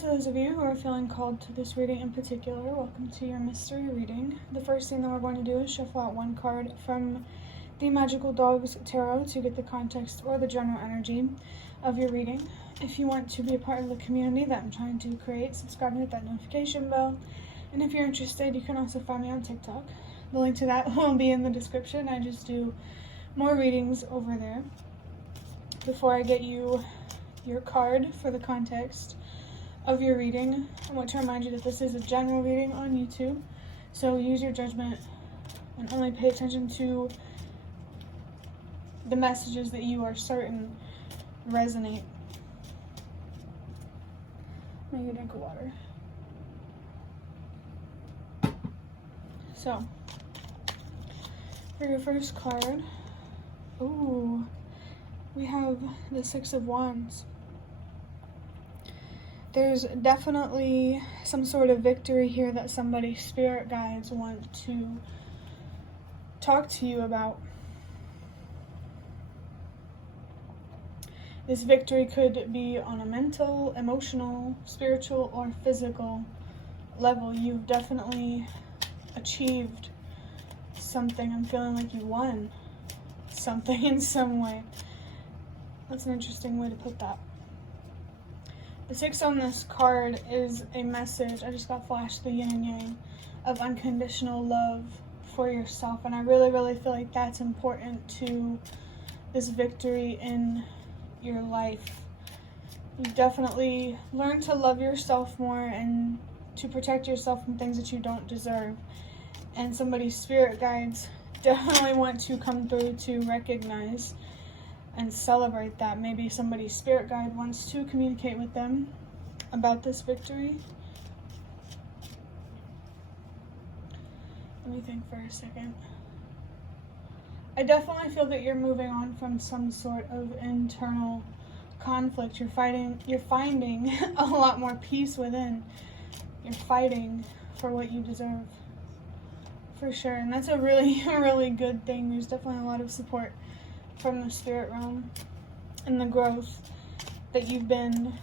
to those of you who are feeling called to this reading in particular, welcome to your mystery reading. The first thing that we're going to do is shuffle out one card from the Magical Dogs Tarot to get the context or the general energy of your reading. If you want to be a part of the community that I'm trying to create, subscribe and hit that notification bell. And if you're interested, you can also find me on TikTok. The link to that will be in the description. I just do more readings over there. Before I get you your card for the context of your reading, I want to remind you that this is a general reading on YouTube, so use your judgment and only pay attention to the messages that you are certain resonate. Make a drink of water. So, for your first card, ooh, we have the Six of Wands. There's definitely some sort of victory here that somebody's spirit guides want to talk to you about. This victory could be on a mental, emotional, spiritual, or physical level. You've definitely achieved something. I'm feeling like you won something in some way. That's an interesting way to put that. The six on this card is a message. I just got flashed the yin and yang of unconditional love for yourself. And I really, really feel like that's important to this victory in your life. You definitely learn to love yourself more and to protect yourself from things that you don't deserve. And somebody's spirit guides definitely want to come through to recognize and celebrate that. Maybe somebody's spirit guide wants to communicate with them about this victory. Let me think for a second. I definitely feel that you're moving on from some sort of internal conflict. You're finding a lot more peace within. You're fighting for what you deserve, for sure. And that's a really, really good thing. There's definitely a lot of support from the spirit realm and the growth that you've been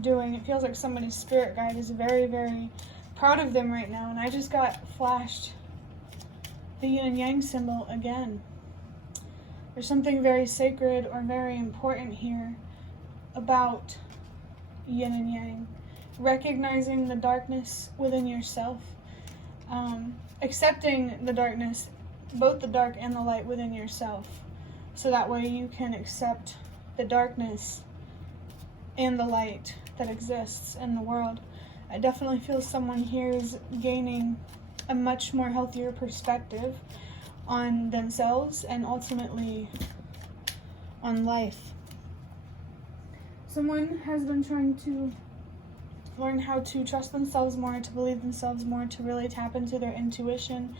doing. It feels like somebody's spirit guide is very, very proud of them right now. And I just got flashed the yin and yang symbol again. There's something very sacred or very important here about yin and yang. Recognizing the darkness within yourself. Accepting the darkness, both the dark and the light within yourself. So that way you can accept the darkness and the light that exists in the world. I definitely feel someone here is gaining a much more healthier perspective on themselves and ultimately on life. Someone has been trying to learn how to trust themselves more, to believe themselves more, to really tap into their intuition.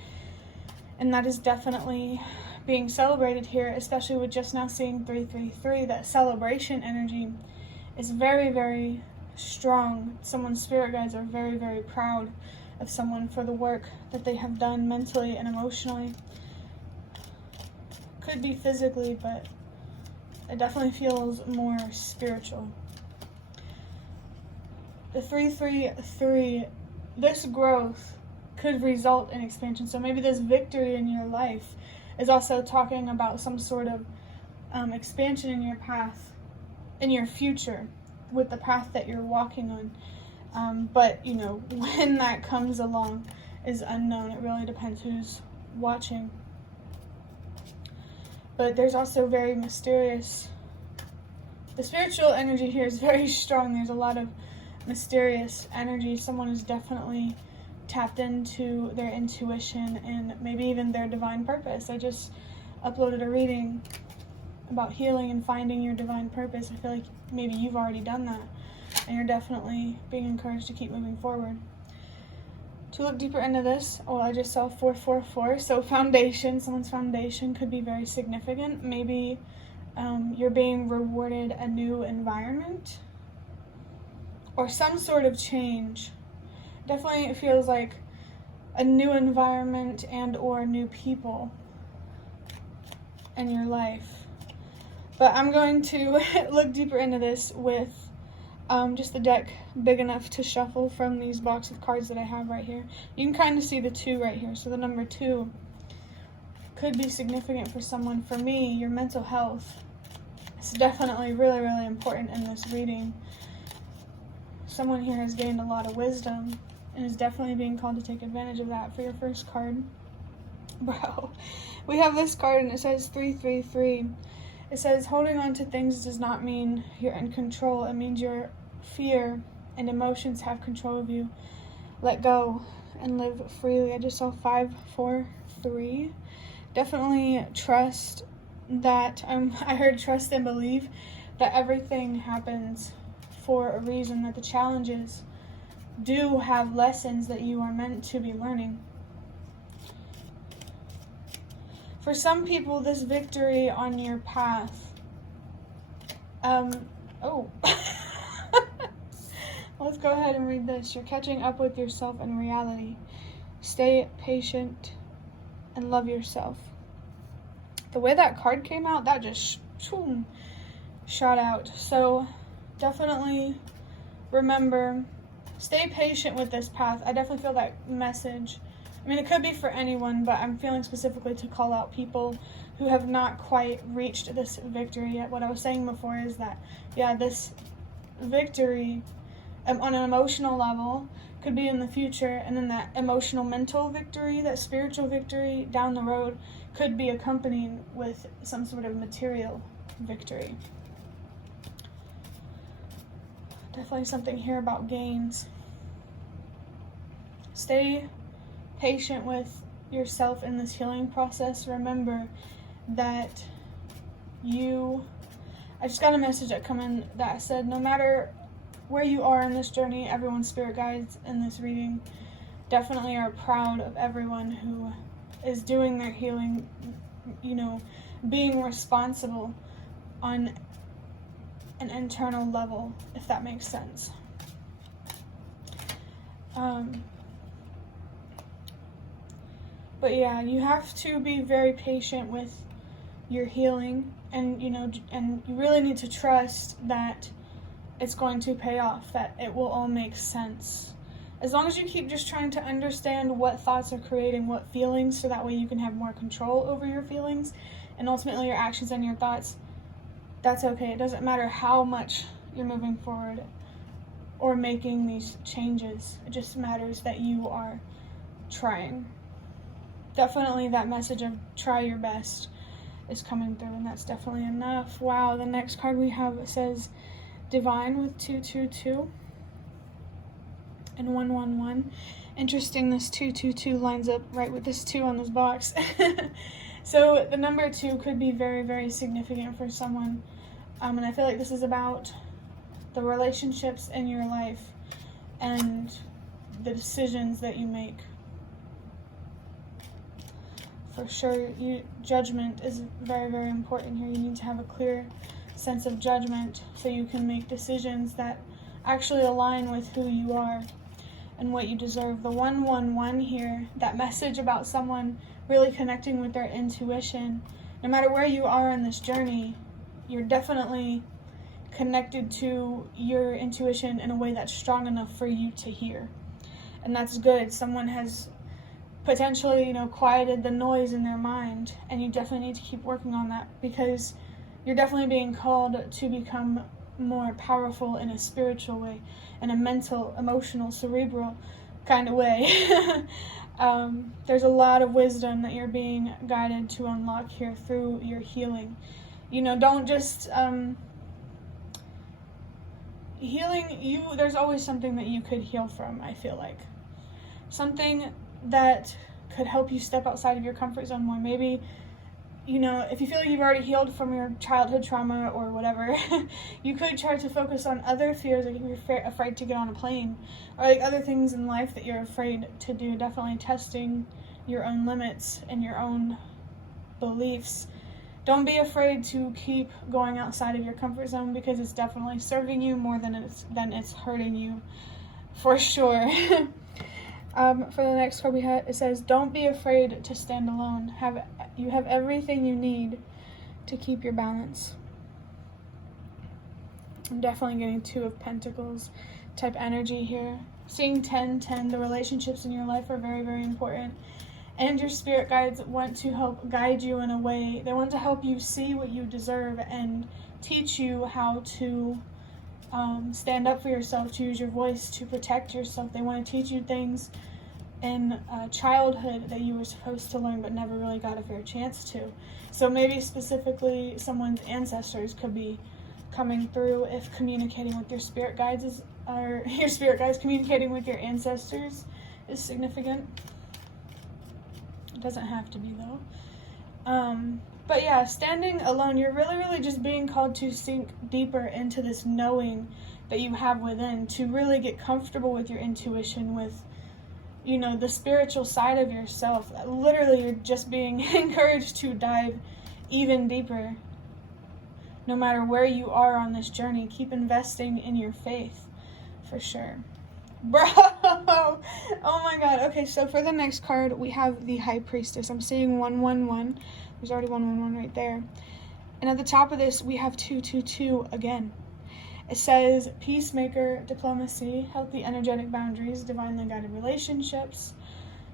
And that is definitely being celebrated here, especially with just now seeing 333. That celebration energy is very, very strong. Someone's spirit guides are very, very proud of someone for the work that they have done mentally and emotionally. Could be physically, but it definitely feels more spiritual. The 333, this growth could result in expansion. So maybe this victory in your life is also talking about some sort of expansion in your path, in your future, with the path that you're walking on. But, you know, when that comes along is unknown. It really depends who's watching. But there's also very mysterious, the spiritual energy here is very strong. There's a lot of mysterious energy. Someone is definitely tapped into their intuition and maybe even their divine purpose. I just uploaded a reading about healing and finding your divine purpose. I feel like maybe you've already done that and you're definitely being encouraged to keep moving forward. To look deeper into this, well, I just saw 444, so foundation, someone's foundation could be very significant. Maybe you're being rewarded a new environment or some sort of change. Definitely it feels like a new environment and or new people in your life. But I'm going to look deeper into this with just the deck big enough to shuffle from these box of cards that I have right here. You can kind of see the 2 right here. So the number 2 could be significant for someone. For me, your mental health is definitely really, really important in this reading. Someone here has gained a lot of wisdom and is definitely being called to take advantage of that. For your first card, bro, we have this card and it says 333. It says holding on to things does not mean you're in control. It means your fear and emotions have control of you. Let go and live freely. I just saw 543. Definitely trust that, I heard trust and believe that everything happens for a reason, that the challenges do have lessons that you are meant to be learning. For some people, this victory on your path, let's go ahead and read this. You're catching up with yourself in reality. Stay patient and love yourself. The way that card came out, that just shot out. So definitely remember, stay patient with this path. I definitely feel that message. I mean, it could be for anyone, but I'm feeling specifically to call out people who have not quite reached this victory yet. What I was saying before is that, yeah, this victory on an emotional level could be in the future, and then that emotional mental victory, that spiritual victory down the road could be accompanied with some sort of material victory. Definitely something here about gains. Stay patient with yourself in this healing process. Remember that I just got a message that come in that said, no matter where you are in this journey, everyone's spirit guides in this reading definitely are proud of everyone who is doing their healing, being responsible on an internal level, if that makes sense. But yeah, you have to be very patient with your healing, and and you really need to trust that it's going to pay off, that it will all make sense. As long as you keep just trying to understand what thoughts are creating what feelings, so that way you can have more control over your feelings and ultimately your actions and your thoughts, that's okay. It doesn't matter how much you're moving forward or making these changes. It just matters that you are trying. Definitely that message of try your best is coming through, and that's definitely enough. Wow, the next card we have says Divine with 222 and 111. Interesting, this 222 lines up right with this 2 on this box. So the number 2 could be very, very significant for someone. And I feel like this is about the relationships in your life and the decisions that you make. For sure, judgment is very, very important here. You need to have a clear sense of judgment so you can make decisions that actually align with who you are and what you deserve. The 111 here, that message about someone really connecting with their intuition. No matter where you are in this journey, you're definitely connected to your intuition in a way that's strong enough for you to hear. And that's good. Someone has potentially, quieted the noise in their mind, and you definitely need to keep working on that, because you're definitely being called to become more powerful in a spiritual way, in a mental, emotional, cerebral kind of way. There's a lot of wisdom that you're being guided to unlock here through your healing. Don't just healing, there's always something that you could heal from, I feel like. Something that could help you step outside of your comfort zone more. Maybe, if you feel like you've already healed from your childhood trauma or whatever, you could try to focus on other fears, like if you're afraid to get on a plane, or like other things in life that you're afraid to do. Definitely testing your own limits and your own beliefs. Don't be afraid to keep going outside of your comfort zone, because it's definitely serving you more than it's hurting you, for sure. For the next card we have, it says, don't be afraid to stand alone. You have everything you need to keep your balance. I'm definitely getting 2 of Pentacles type energy here. Seeing 10, the relationships in your life are very, very important. And your spirit guides want to help guide you in a way. They want to help you see what you deserve and teach you how to stand up for yourself, to use your voice, to protect yourself. They want to teach you things in childhood that you were supposed to learn but never really got a fair chance to. So maybe specifically someone's ancestors could be coming through if communicating with your spirit guides or your spirit guides communicating with your ancestors is significant. It doesn't have to be though. But yeah, standing alone, you're really just being called to sink deeper into this knowing that you have within, to really get comfortable with your intuition, with, you know, the spiritual side of yourself. Literally, you're just being encouraged to dive even deeper. No matter where you are on this journey, keep investing in your faith, for sure. Bro! Oh my god. Okay, so for the next card, we have the High Priestess. I'm seeing 111. There's already 111 right there. And at the top of this, we have 222 again. It says peacemaker, diplomacy, healthy energetic boundaries, divinely guided relationships.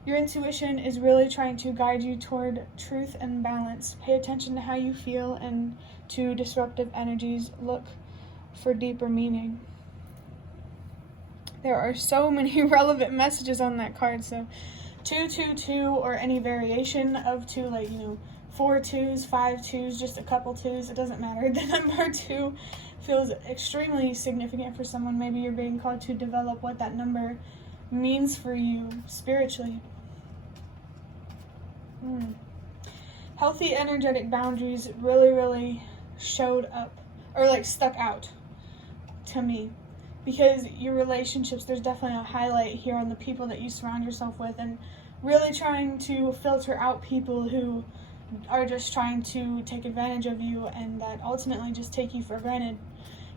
Your intuition is really trying to guide you toward truth and balance. Pay attention to how you feel and to disruptive energies. Look for deeper meaning. There are so many relevant messages on that card. So 222 or any variation of 2, like, you know, 4 2s, 5 2s, just a couple 2s, it doesn't matter. The number 2 feels extremely significant for someone. Maybe you're being called to develop what that number means for you spiritually. Healthy energetic boundaries really showed up, or like stuck out to me, because your relationships, there's definitely a highlight here on the people that you surround yourself with, and really trying to filter out people who are just trying to take advantage of you and that ultimately just take you for granted.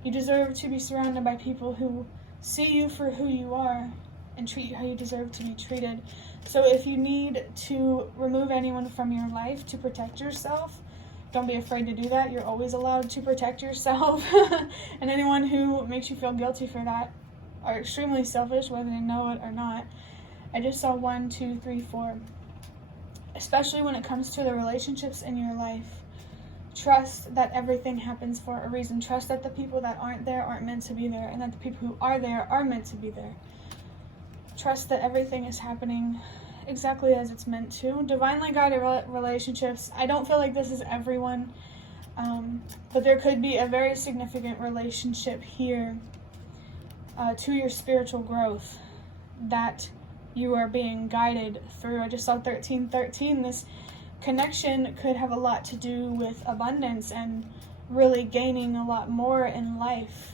You deserve to be surrounded by people who see you for who you are and treat you how you deserve to be treated. So if you need to remove anyone from your life to protect yourself, don't be afraid to do that. You're always allowed to protect yourself. And anyone who makes you feel guilty for that are extremely selfish, whether they know it or not. I just saw 1, 2, 3, 4. Especially when it comes to the relationships in your life. Trust that everything happens for a reason. Trust that the people that aren't there aren't meant to be there, and that the people who are there are meant to be there. Trust that everything is happening exactly as it's meant to. Divinely guided relationships. I don't feel like this is everyone, but there could be a very significant relationship here to your spiritual growth that you are being guided through. I just saw 1313. This connection could have a lot to do with abundance and really gaining a lot more in life.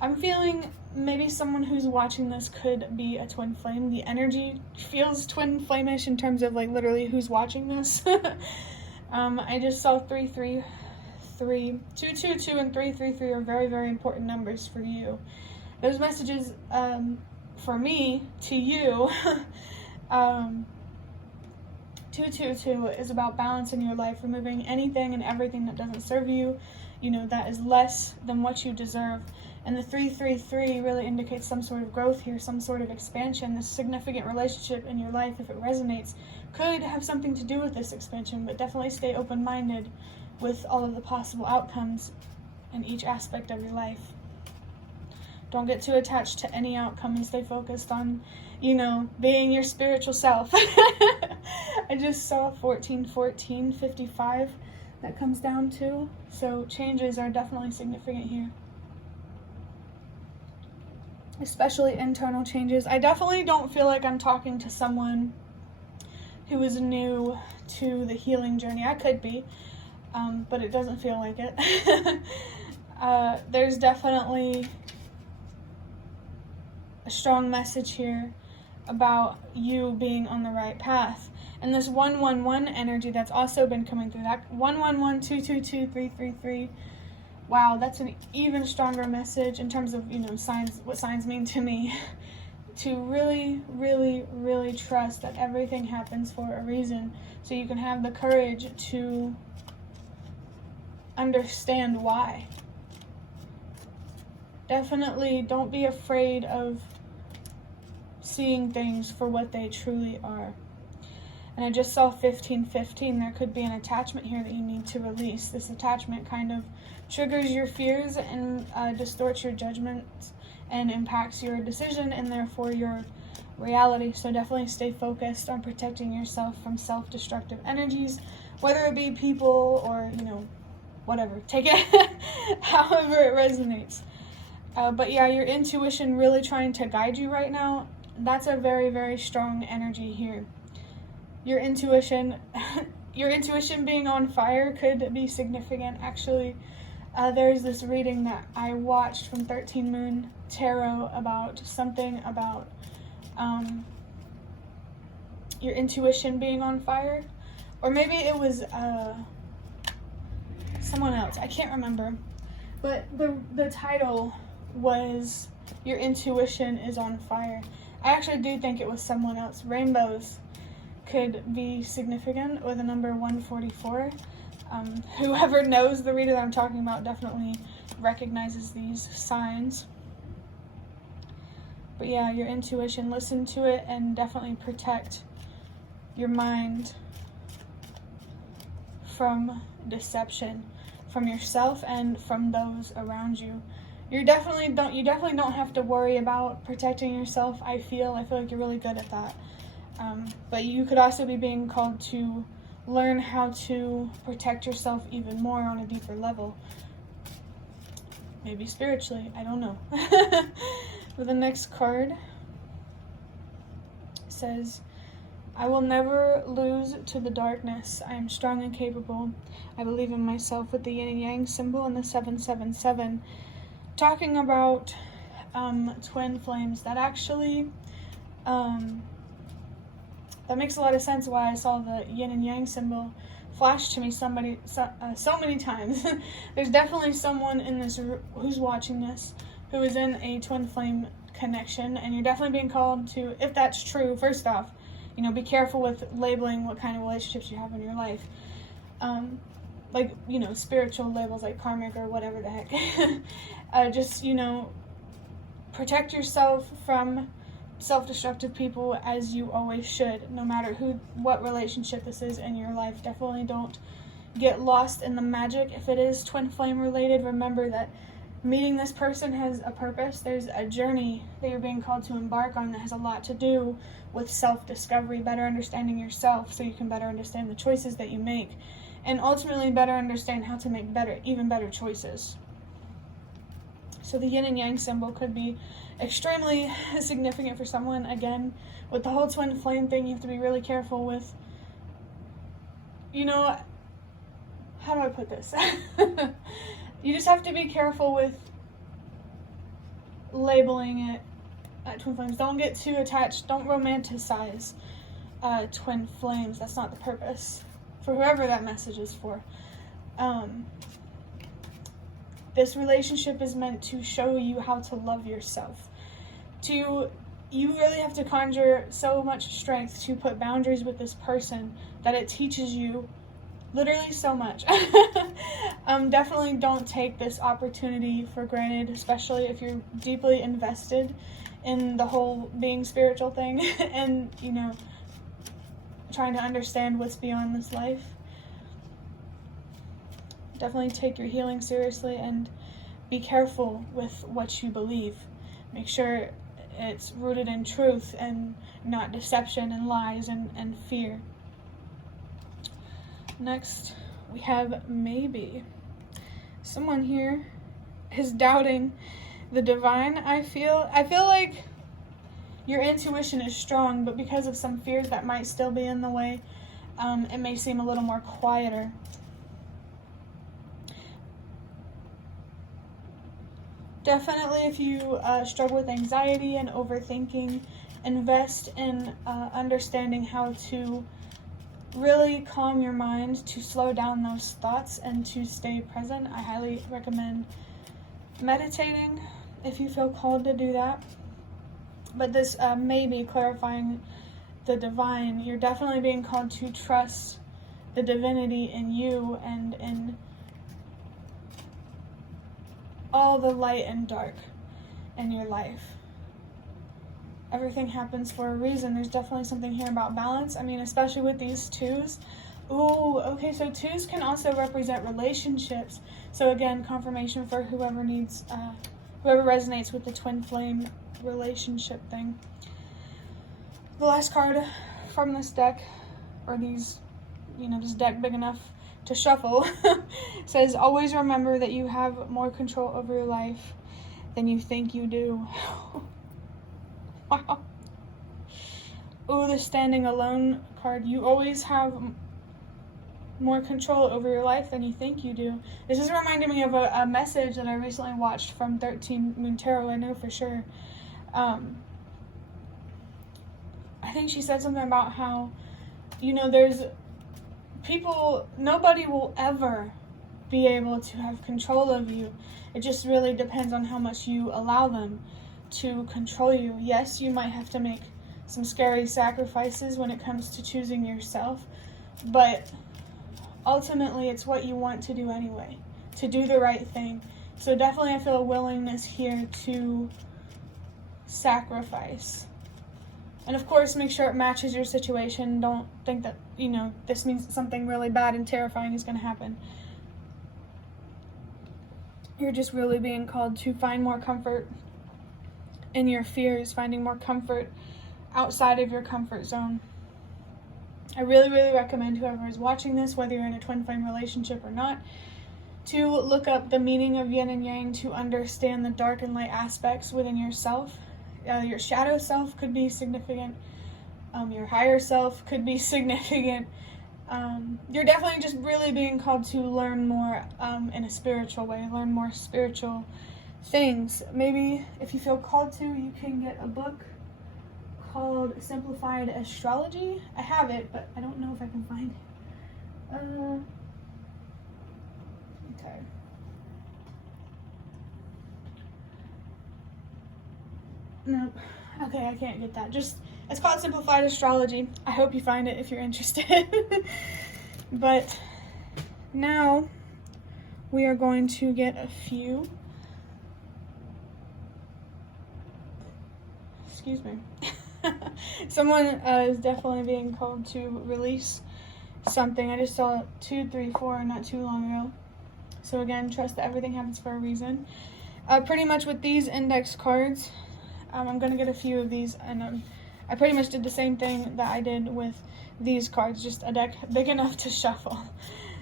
I'm feeling maybe someone who's watching this could be a twin flame. The energy feels twin flame-ish in terms of like literally who's watching this. I just saw 333. 222 and 333 are very important numbers for you. Those messages for me to you. 222 is about balance in your life, removing anything and everything that doesn't serve you, you know, that is less than what you deserve. And the 333 really indicates some sort of growth here, some sort of expansion. This significant relationship in your life, if it resonates, could have something to do with this expansion, but definitely stay open-minded with all of the possible outcomes in each aspect of your life. Don't get too attached to any outcome and stay focused on, you know, being your spiritual self. I just saw 1414, 55 that comes down to. So changes are definitely significant here. Especially internal changes. I definitely don't feel like I'm talking to someone who is new to the healing journey. I could be, but it doesn't feel like it. There's definitely a strong message here about you being on the right path. And this 111 energy that's also been coming through, that 111, 222, 333. Wow, that's an even stronger message in terms of, you know, signs, what signs mean to me. To really trust that everything happens for a reason, so you can have the courage to understand why. Definitely don't be afraid of seeing things for what they truly are. And I just saw 1515. There could be an attachment here that you need to release. This attachment kind of triggers your fears and distorts your judgments and impacts your decision and therefore your reality. So definitely stay focused on protecting yourself from self-destructive energies, whether it be people or, whatever. Take it however it resonates. But yeah, your intuition really trying to guide you right now. That's a very, very strong energy here. Your intuition being on fire could be significant. Actually, there's this reading that I watched from 13 Moon Tarot about something about your intuition being on fire. Or maybe it was someone else. I can't remember. But the title was Your Intuition is on Fire. I actually do think it was someone else. Rainbows could be significant with the number 144. Whoever knows the reader that I'm talking about definitely recognizes these signs. But yeah, your intuition, listen to it and definitely protect your mind from deception, from yourself and from those around you. You definitely don't have to worry about protecting yourself. I feel like you're really good at that. But you could also be being called to learn how to protect yourself even more on a deeper level. Maybe spiritually, I don't know. For the next card, it says, I will never lose to the darkness. I am strong and capable. I believe in myself, with the yin and yang symbol and the 777. Talking about twin flames. That actually, that makes a lot of sense why I saw the yin and yang symbol flash to me so many times. There's definitely someone in this who's watching this who is in a twin flame connection, and you're definitely being called to, if that's true, first off, be careful with labeling what kind of relationships you have in your life. Spiritual labels like karmic or whatever the heck. Just, protect yourself from self-destructive people as you always should, no matter what relationship this is in your life. Definitely don't get lost in the magic. If it is twin flame related, remember that meeting this person has a purpose. There's a journey that you're being called to embark on that has a lot to do with self-discovery, better understanding yourself so you can better understand the choices that you make, and ultimately better understand how to make even better choices. So the yin and yang symbol could be extremely significant for someone. Again, with the whole twin flame thing, you have to be really careful with, how do I put this? You just have to be careful with labeling it twin flames. Don't get too attached. Don't romanticize twin flames. That's not the purpose for whoever that message is for. This relationship is meant to show you how to love yourself. You really have to conjure so much strength to put boundaries with this person that it teaches you literally so much. Definitely don't take this opportunity for granted, especially if you're deeply invested in the whole being spiritual thing and, trying to understand what's beyond this life. Definitely take your healing seriously and be careful with what you believe. Make sure it's rooted in truth and not deception and lies and fear. Next, we have maybe. Someone here is doubting the divine. I feel like your intuition is strong, but because of some fears that might still be in the way, it may seem a little more quieter. Definitely, if you struggle with anxiety and overthinking, invest in understanding how to really calm your mind, to slow down those thoughts and to stay present. I highly recommend meditating if you feel called to do that. But this may be clarifying the divine. You're definitely being called to trust the divinity in you and in all the light and dark. in your life. Everything happens for a reason. There's definitely something here about balance. I mean, especially with these twos. Ooh, okay, so twos can also represent relationships. So again, confirmation for whoever needs, whoever resonates with the twin flame relationship thing. The last card from this deck, or these, this deck big enough to shuffle, says, always remember that you have more control over your life than you think you do. Wow. Ooh, the standing alone card. You always have more control over your life than you think you do. This is reminding me of a message that I recently watched from 13 Moon Tarot, I know for sure. I think she said something about how, there's people, nobody will ever be able to have control of you. It just really depends on how much you allow them to control you. Yes, you might have to make some scary sacrifices when it comes to choosing yourself, but ultimately it's what you want to do anyway, to do the right thing. So definitely I feel a willingness here to sacrifice. And of course, make sure it matches your situation. Don't think that, this means something really bad and terrifying is going to happen. You're just really being called to find more comfort in your fears, finding more comfort outside of your comfort zone. I really, really recommend whoever is watching this, whether you're in a twin flame relationship or not, to look up the meaning of yin and yang, to understand the dark and light aspects within yourself. Your shadow self could be significant. Your higher self could be significant. You're definitely just really being called to learn more in a spiritual way, learn more spiritual things. Maybe if you feel called to, you can get a book called Simplified Astrology. I have it, but I don't know if I can find it. Okay. Nope. Okay, I can't get that. It's called Simplified Astrology. I hope you find it if you're interested. But now we are going to get a few. Excuse me. Someone is definitely being called to release something. I just saw 2, 3, 4 not too long ago. So again, trust that everything happens for a reason. Pretty much with these index cards, I'm going to get a few of these, and I pretty much did the same thing that I did with these cards, just a deck big enough to shuffle.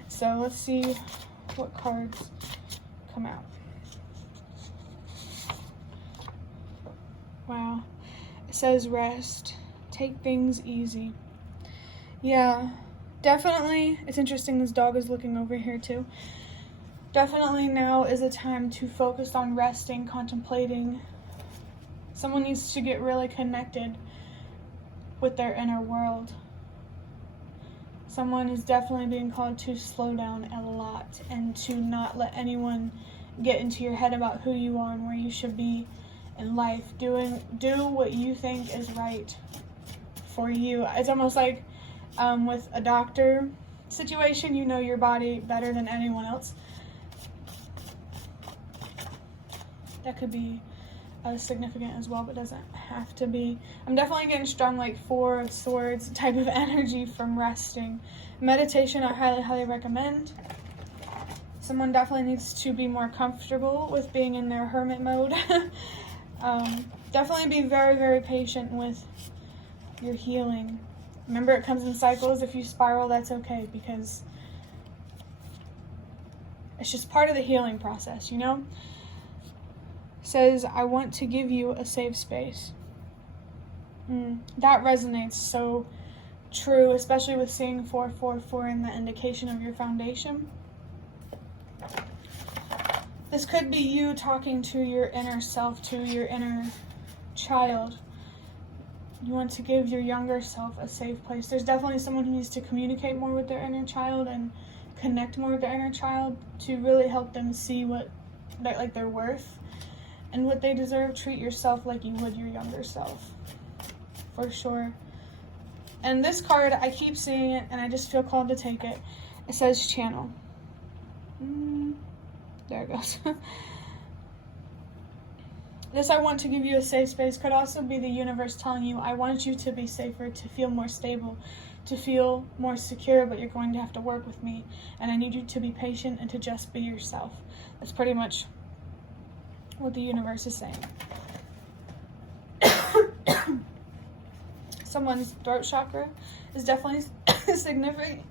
So let's see what cards come out. Wow. It says rest. Take things easy. Yeah, definitely. It's interesting this dog is looking over here too. Definitely now is a time to focus on resting, contemplating. Someone needs to get really connected with their inner world. Someone is definitely being called to slow down a lot and to not let anyone get into your head about who you are and where you should be in life. Do what you think is right for you. It's almost like with a doctor situation, you know your body better than anyone else. That could be significant as well, but doesn't have to be. I'm definitely getting strong like 4 of Swords type of energy from resting. Meditation, I highly, highly recommend. Someone definitely needs to be more comfortable with being in their hermit mode. Definitely be very, very patient with your healing. Remember, it comes in cycles. If you spiral, that's okay, because it's just part of the healing process, Says, I want to give you a safe space. That resonates so true, especially with seeing 444 in the indication of your foundation. This could be you talking to your inner self, to your inner child. You want to give your younger self a safe place. There's definitely someone who needs to communicate more with their inner child and connect more with their inner child to really help them see their worth and what they deserve. Treat yourself like you would your younger self, for sure. And this card, I keep seeing it, and I just feel called to take it. It says channel. There it goes. This I want to give you a safe space could also be the universe telling you, I want you to be safer, to feel more stable, to feel more secure, but you're going to have to work with me. And I need you to be patient and to just be yourself. That's pretty much what the universe is saying. Someone's throat chakra is definitely significant.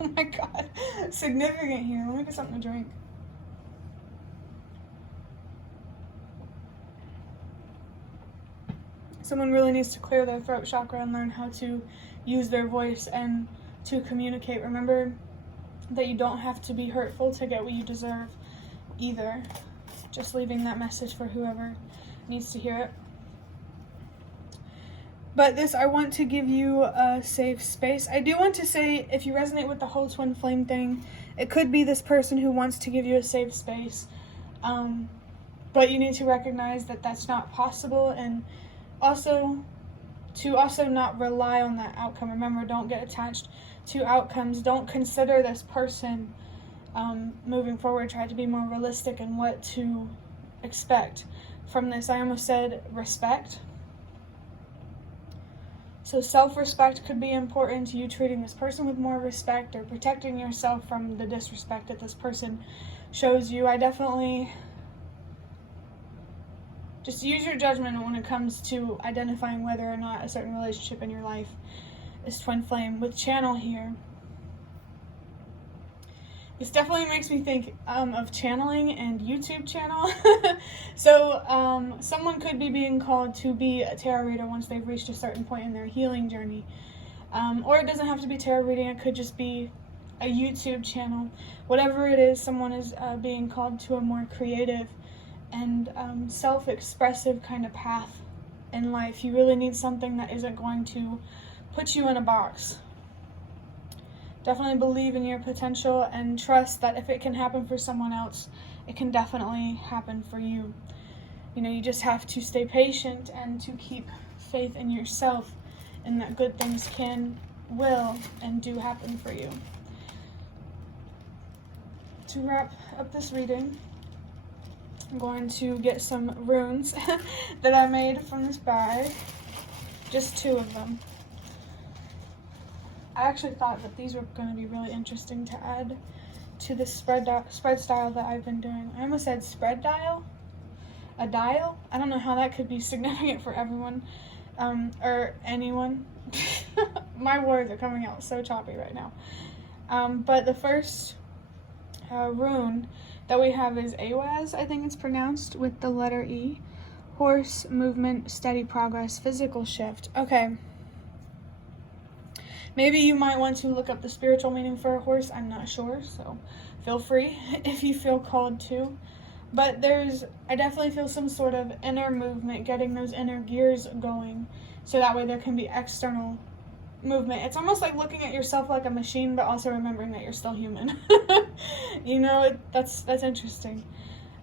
Oh my God, significant here. Let me get something to drink. Someone really needs to clear their throat chakra and learn how to use their voice and to communicate. Remember that you don't have to be hurtful to get what you deserve either. Just leaving that message for whoever needs to hear it. But this, I want to give you a safe space. I do want to say, if you resonate with the whole twin flame thing, it could be this person who wants to give you a safe space. But you need to recognize that that's not possible, and also to not rely on that outcome. Remember, don't get attached to outcomes. Don't consider this person moving forward. Try to be more realistic in what to expect from this. I almost said respect. So self-respect could be important to you, treating this person with more respect or protecting yourself from the disrespect that this person shows you. I definitely just use your judgment when it comes to identifying whether or not a certain relationship in your life is twin flame. With channel here, this definitely makes me think of channeling and YouTube channel. So someone could be being called to be a tarot reader once they've reached a certain point in their healing journey. Or it doesn't have to be tarot reading, it could just be a YouTube channel. Whatever it is, someone is being called to a more creative and self-expressive kind of path in life. You really need something that isn't going to put you in a box. Definitely believe in your potential and trust that if it can happen for someone else, it can definitely happen for you. You know, you just have to stay patient and to keep faith in yourself and that good things can, will, and do happen for you. To wrap up this reading, I'm going to get some runes that I made from this bag. Just 2 of them. I actually thought that these were going to be really interesting to add to the spread style that I've been doing. I almost said spread dial? A dial? I don't know how that could be significant for everyone, or anyone. My words are coming out so choppy right now. But the first rune that we have is Awaz, I think it's pronounced, with the letter E. Horse, movement, steady progress, physical shift. Okay. Maybe you might want to look up the spiritual meaning for a horse. I'm not sure, so feel free if you feel called to. But I definitely feel some sort of inner movement, getting those inner gears going, so that way there can be external movement. It's almost like looking at yourself like a machine, but also remembering that you're still human. You know, that's interesting.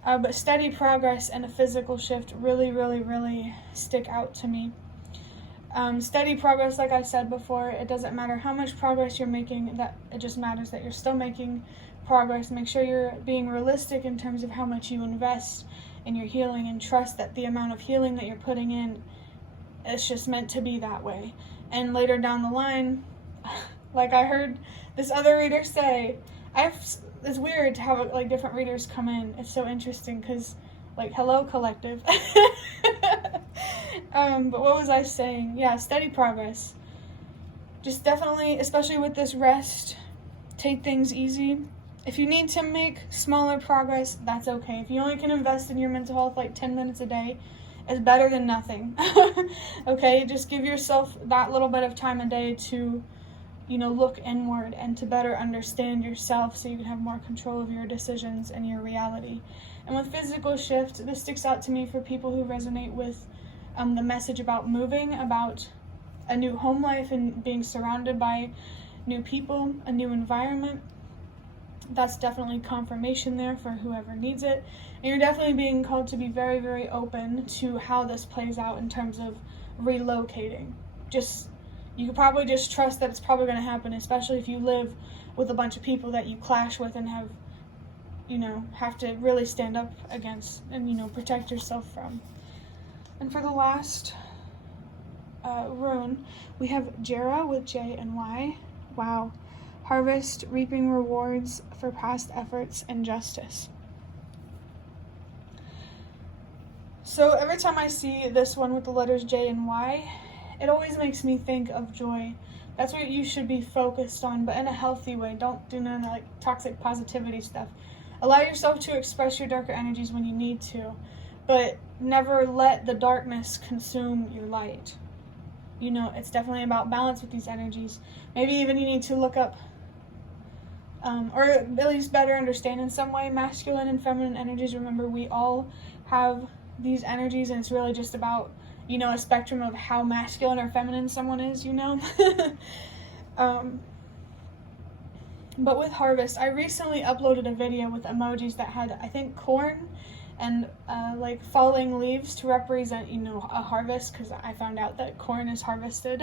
But steady progress and a physical shift really, really, really stick out to me. Steady progress, like I said before, it doesn't matter how much progress you're making, that it just matters that you're still making progress. Make sure you're being realistic in terms of how much you invest in your healing, and trust that the amount of healing that you're putting in, it's just meant to be that way. And later down the line, like I heard this other reader say, it's weird to have like different readers come in. It's so interesting because, like, hello collective. But what was I saying? Yeah, steady progress. Just definitely, especially with this rest, take things easy. If you need to make smaller progress, that's okay. If you only can invest in your mental health like 10 minutes a day, it's better than nothing. Okay, just give yourself that little bit of time a day to, you know, look inward and to better understand yourself so you can have more control of your decisions and your reality. And with physical shift, this sticks out to me for people who resonate with the message about moving, about a new home life and being surrounded by new people, a new environment. That's definitely confirmation there for whoever needs it. And you're definitely being called to be very, very open to how this plays out in terms of relocating. You could probably just trust that it's probably going to happen, especially if you live with a bunch of people that you clash with and have to really stand up against and, protect yourself from. And for the last rune, we have Jera with J and Y. Wow. Harvest, reaping rewards for past efforts and justice. So every time I see this one with the letters J and Y, it always makes me think of joy. That's what you should be focused on, but in a healthy way. Don't do none of like toxic positivity stuff. Allow yourself to express your darker energies when you need to, but never let the darkness consume your light. You know, it's definitely about balance with these energies. Maybe even you need to look up, or at least better understand in some way, masculine and feminine energies. Remember, we all have these energies, and it's really just about, you know, a spectrum of how masculine or feminine someone is, you know. But with harvest, I recently uploaded a video with emojis that had, I think, corn and like falling leaves to represent, you know, a harvest, because I found out that corn is harvested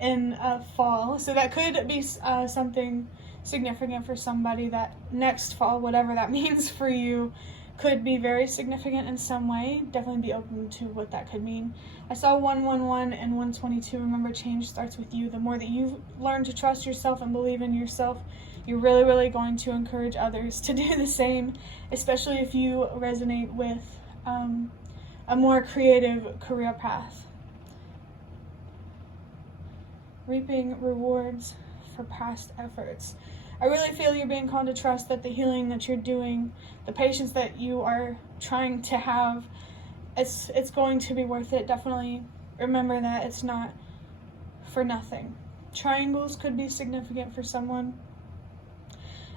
in fall. So that could be something significant for somebody, that next fall, whatever that means for you, could be very significant in some way. Definitely be open to what that could mean. I saw 111 and 122. Remember, change starts with you. The more that you learn to trust yourself and believe in yourself, you're really, really going to encourage others to do the same, especially if you resonate with a more creative career path. Reaping rewards for past efforts. I really feel you're being called to trust that the healing that you're doing, the patience that you are trying to have, it's going to be worth it. Definitely remember that it's not for nothing. Triangles could be significant for someone.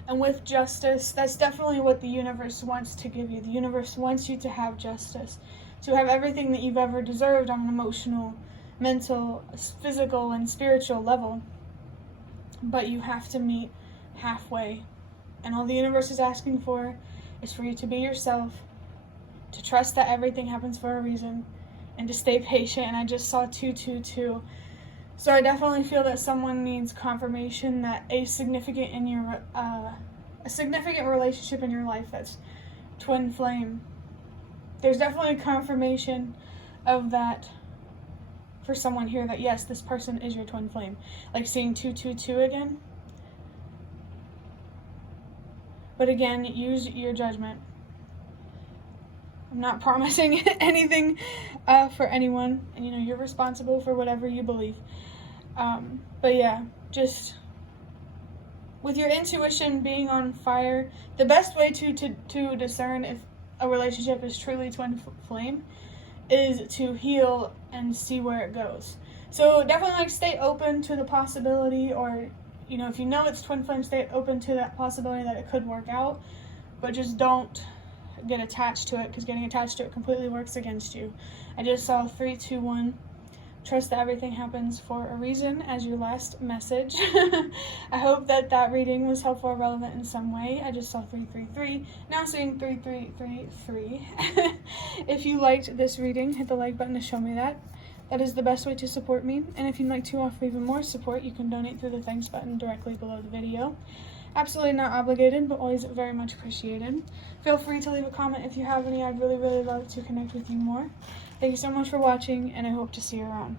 And with justice, that's definitely what the universe wants to give you. The universe wants you to have justice, to have everything that you've ever deserved on an emotional, mental, physical, and spiritual level. But you have to meet halfway, and all the universe is asking for is for you to be yourself, to trust that everything happens for a reason, and to stay patient. And I just saw 222, so I definitely feel that someone needs confirmation that a significant relationship in your life that's twin flame. There's definitely confirmation of that for someone here, that yes, this person is your twin flame. Like seeing 222 again. But again, use your judgment. I'm not promising anything for anyone, and you know, you're responsible for whatever you believe. But yeah, just with your intuition being on fire, the best way to discern if a relationship is truly twin flame is to heal and see where it goes. So definitely like stay open to the possibility, or you know, if you know it's twin flame, stay open to that possibility that it could work out, but just don't get attached to it, because getting attached to it completely works against you. I just saw 321. Trust that everything happens for a reason as your last message. I hope that reading was helpful or relevant in some way. I just saw 333. Now seeing 3333. If you liked this reading, hit the like button to show me that. That is the best way to support me. And if you'd like to offer even more support, you can donate through the thanks button directly below the video. Absolutely not obligated, but always very much appreciated. Feel free to leave a comment if you have any. I'd really, really love to connect with you more. Thank you so much for watching, and I hope to see you around.